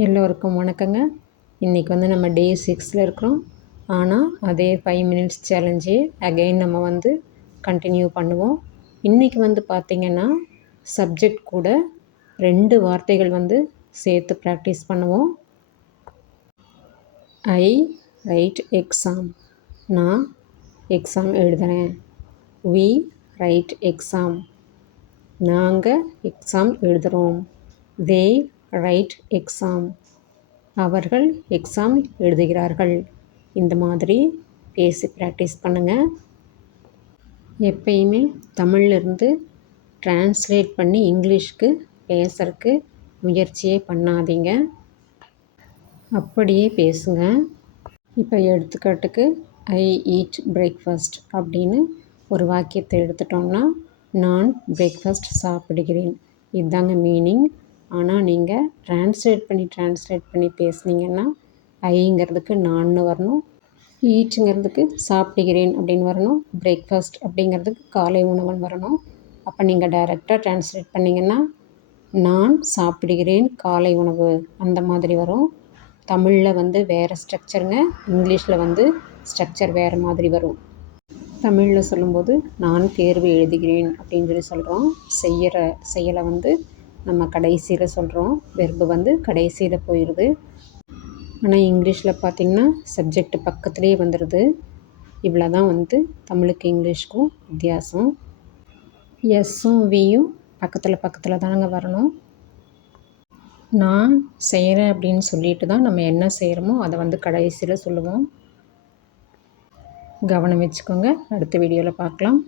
எல்லோருக்கும் வணக்கங்க. இன்றைக்கி வந்து நம்ம டே சிக்ஸில் இருக்கிறோம். ஆனால் அதே ஃபைவ் மினிட்ஸ் சேலஞ்சே அகைன் நம்ம வந்து கண்டினியூ பண்ணுவோம். இன்றைக்கி வந்து பார்த்திங்கன்னா சப்ஜெக்ட் கூட ரெண்டு வார்த்தைகள் வந்து சேர்த்து ப்ராக்டிஸ் பண்ணுவோம். ஐ ரைட் எக்ஸாம் நான் எக்ஸாம் எழுதுகிறேன் வி ரைட் எக்ஸாம் நாங்கள் எக்ஸாம் எழுதுகிறோம் தே ரைட் எக்ஸாம் அவர்கள் எக்ஸாம் எழுதுகிறார்கள். இந்த மாதிரி பேசி ப்ராக்டிஸ் பண்ணுங்கள் எப்பயுமே தமிழ்லேருந்து ட்ரான்ஸ்லேட் பண்ணி இங்கிலீஷ்க்கு பேசுகிறக்கு முயற்சியே பண்ணாதீங்க. அப்படியே பேசுங்க. இப்போ எடுத்துக்காட்டுக்கு ஐ ஈட் பிரேக்ஃபாஸ்ட் அப்படின்னு ஒரு வாக்கியத்தை எடுத்துட்டோம்னா நான் பிரேக்ஃபாஸ்ட் சாப்பிடுகிறேன். இதுதாங்க மீனிங் ஆனால் நீங்கள் ட்ரான்ஸ்லேட் பண்ணி ட்ரான்ஸ்லேட் பண்ணி பேசுனீங்கன்னா ஐங்கிறதுக்கு நான்னு வரணும். ஈட்டுங்கிறதுக்கு சாப்பிடுகிறேன் அப்படின்னு வரணும். பிரேக்ஃபாஸ்ட் அப்படிங்கிறதுக்கு காலை உணவுன்னு வரணும். அப்போ நீங்கள் டைரெக்டாக ட்ரான்ஸ்லேட் பண்ணிங்கன்னா நான் சாப்பிடுகிறேன் காலை உணவு அந்த மாதிரி வரும். தமிழில் வந்து வேறு ஸ்ட்ரக்சருங்க இங்கிலீஷில் வந்து ஸ்ட்ரக்சர் வேறு மாதிரி வரும். தமிழில் சொல்லும்போது நான் தேர்வு எழுதுகிறேன் அப்படின்னு சொல்லி சொல்கிறோம் செய்கிற செயலை வந்து நம்ம கடைசியில் சொல்கிறோம் வெர்பு வந்து கடைசியில் போயிடுது ஆனால் இங்கிலீஷில் பார்த்திங்கன்னா சப்ஜெக்ட் பக்கத்துலேயே வந்துடுது இவ்வளோ தான் வந்து தமிழுக்கு இங்கிலீஷ்க்கும் வித்தியாசம். எஸ்ஸும் வியும் பக்கத்தில் பக்கத்தில் தானங்க வரணும். நான் செய்கிறேன் அப்படின்னு சொல்லிட்டு தான் நம்ம என்ன செய்கிறோமோ அதை வந்து கடைசியில் சொல்லுவோம். கவனம் வச்சுக்கோங்க. அடுத்த வீடியோவில் பார்க்கலாம்